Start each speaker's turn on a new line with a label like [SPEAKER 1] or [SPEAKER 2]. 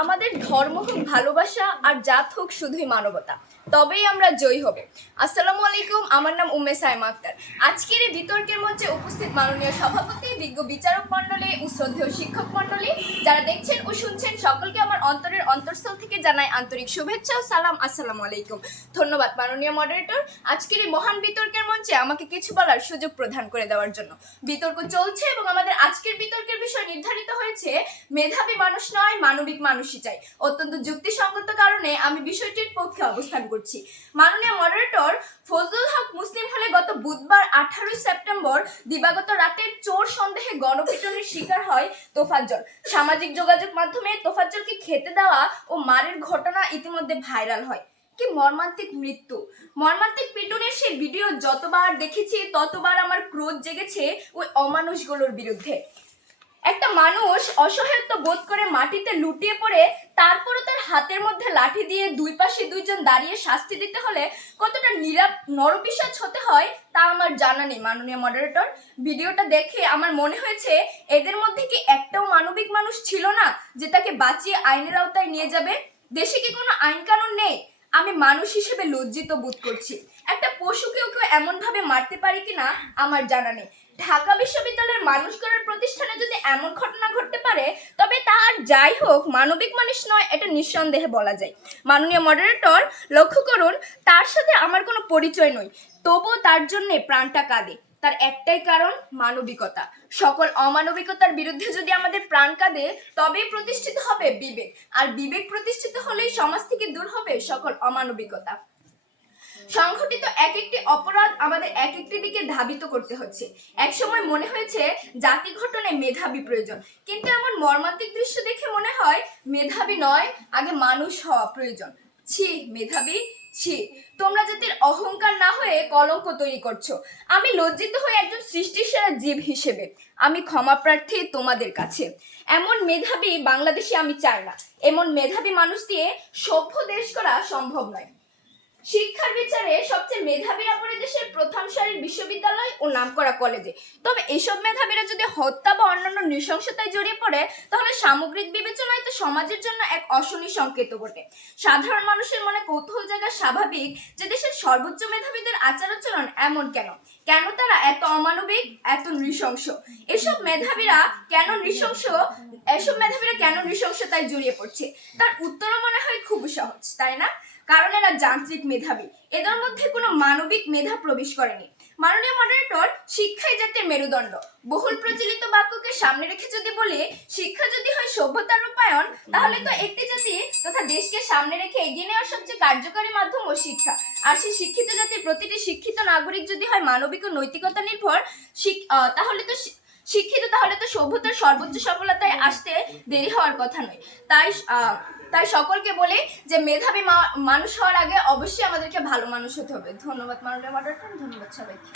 [SPEAKER 1] আমাদের ধর্ম হোক, ভালোবাসা আর জাত হোক, শুধুই মানবতা। তবেই আমরা জয়ী হবে। আসসালামু আলাইকুম, আমার নাম উম্মে সাইমা আক্তার। আজকের এই বিতর্কের মঞ্চে উপস্থিত মাননীয় সভাপতি, বিজ্ঞ বিচারক মণ্ডলী ও শ্রদ্ধেয় শিক্ষক মণ্ডলী, যারা দেখছেন ও শুনছেন? সকলকে আমার অন্তরের অন্তঃস্থল থেকে জানাই আন্তরিক শুভেচ্ছা ও সালাম। আসসালামু আলাইকুম। ধন্যবাদ মাননীয় মডারেটর আজকের এই মহান বিতর্কের মঞ্চে আমাকে কিছু বলার সুযোগ প্রদান করে দেওয়ার জন্য। বিতর্ক চলছে এবং আমাদের আজকের বিতর্কের বিষয় নির্ধারিত হয়েছে, মেধাবী মানুষ নয়, মানবিক মানুষই চাই। অত্যন্ত যুক্তিসঙ্গত কারণে আমি বিষয়টির পক্ষে অবস্থান করছি। মাননীয় মডারেটর ফজলুল হক মুসলিম হলে গত বুধবার আঠারোই সেপ্টেম্বর দিবাগত রাতে চোর সন্দেহে গণপিটনের শিকার হয় তোফাজ্জল। সামাজিক যোগাযোগ মাধ্যমে তোফাজ্জলকে খেতে দেওয়া ও মারের ঘটনা ইতিমধ্যে ভাইরাল হয়। কি মর্মান্তিক মৃত্যু। মর্মান্তিক পিটুনের সেই ভিডিও যতবার দেখেছি, ততবার আমার ক্রোধ জেগেছে ওই অমানুষগুলোর বিরুদ্ধে। একটা মানুষ অসহায়ত্ব বোধ করে মাটিতে লুটিয়ে পড়ে, তারপরও তার হাতের মধ্যে লাঠি দিয়ে দুই পাশে দুইজন দাঁড়িয়ে শাস্তি দিতে হলে কতটা নিরাপ নরপিসাচ হতে হয়, তা আমার জানা নেই, মাননীয় মডারেটর ভিডিওটা দেখে আমার মনে হয়েছে এদের মধ্যে কি একটাও মানবিক মানুষ ছিল না যে তাকে বাঁচিয়ে আইনের আওতায় নিয়ে যাবে? দেশে কি কোনো আইন কানুন নেই? আমি মানুষ হিসেবে লজ্জিত বোধ করছি। একটা পশুকেও কেউ এমনভাবে মারতে পারে কিনা আমার জানা নেই। ঢাকা বিশ্ববিদ্যালয়ের মানুষ গড়ার প্রতিষ্ঠানে যদি এমন ঘটনা ঘটতে পারে, তবে তার যাই হোক, মানবিক মানুষ নয়, এটা নিঃসন্দেহে বলা যায়। মাননীয় মডারেটর লক্ষ্য করুন, তার সাথে আমার কোনো পরিচয় নই তবুও তার জন্যে প্রাণটা কাঁদে। তার একটাই কারণ, মানবিকতা। সকল অমানবিকতার বিরুদ্ধে যদি আমাদের প্রাণ কাঁদে, তবেই প্রতিষ্ঠিত হবে বিবেক। আর বিবেক প্রতিষ্ঠিত হলেই সমাজ থেকে দূর হবে সকল অমানবিকতা। সংঘটিত এক একটি অপরাধ আমাদের এক একটি দিকে ধাবিত করতে হচ্ছে। একসময় মনে হয়েছে জাতি ঘটনে মেধাবী প্রয়োজন, কিন্তু এমন মর্মান্তিক দৃশ্য দেখে মনে হয় মেধাবী নয়, আগে মানুষ হওয়া প্রয়োজন। ছি, মেধাবী, ছি। তোমরা জাতির অহংকার না হয়ে কলঙ্ক তৈরি করছ। আমি লজ্জিত হয়ে একজন সৃষ্টির সেরা জীব হিসেবে। আমি ক্ষমা প্রার্থী তোমাদের কাছে। এমন মেধাবী বাংলাদেশে আমি চাই না। এমন মেধাবী মানুষ দিয়ে সভ্য দেশ করা সম্ভব নয়। শিক্ষার বিচারে সবচেয়ে মেধাবীরা পড়ে দেশের প্রথম সারির বিশ্ববিদ্যালয় ও নামকরা কলেজে। তবে এসব মেধাবীরা যদি হত্যা বা অন্যান্য নৃশংসতায় জড়িয়ে পড়ে, তাহলে সামগ্রিক বিবেচনায় তো সমাজের জন্য এক অশনি সংকেত ঘটে সাধারণ মানুষের মনে কৌতূহল জায়গা স্বাভাবিক যে দেশের সর্বোচ্চ মেধাবীদের আচার আচরণ এমন কেন? কেন তারা এত অমানবিক, এত নৃশংস? এসব মেধাবীরা কেন নৃশংস? এসব মেধাবীরা কেন নৃশংসতায় জড়িয়ে পড়ছে? তার উত্তরও মনে হয় খুব সহজ, তাই না? কারণ এরা যান্ত্রিক মেধাবী। এদের মধ্যে কোনো মানবিক মেধা প্রবেশ করেনি। মাননীয় মডারেটর শিক্ষাই জাতির মেরুদণ্ড। বহুল প্রচলিত বাক্যকে সামনে রেখে যদি বলি, শিক্ষা যদি হয় সভ্যতার রূপায়ণ, তাহলে তো একটি জাতি তথা দেশকে সামনে রেখে এগিয়ে নেওয়ার সবচেয়ে কার্যকরী মাধ্যম ও শিক্ষা। আর সেই শিক্ষিত জাতির প্রতিটি শিক্ষিত নাগরিক যদি হয় মানবিক ও নৈতিকতা নির্ভর তাহলে তো শিক্ষিত তাহলে তো সভ্যতার সর্বোচ্চ সফলতায় আসতে দেরি হওয়ার কথা নয়। তাই তাই সকলকে বলি যে মেধাবী মানুষ হওয়ার আগে অবশ্যই আমাদেরকে ভালো মানুষ হতে হবে। ধন্যবাদ, মাননীয় মডারেটর ধন্যবাদ সবাইকে।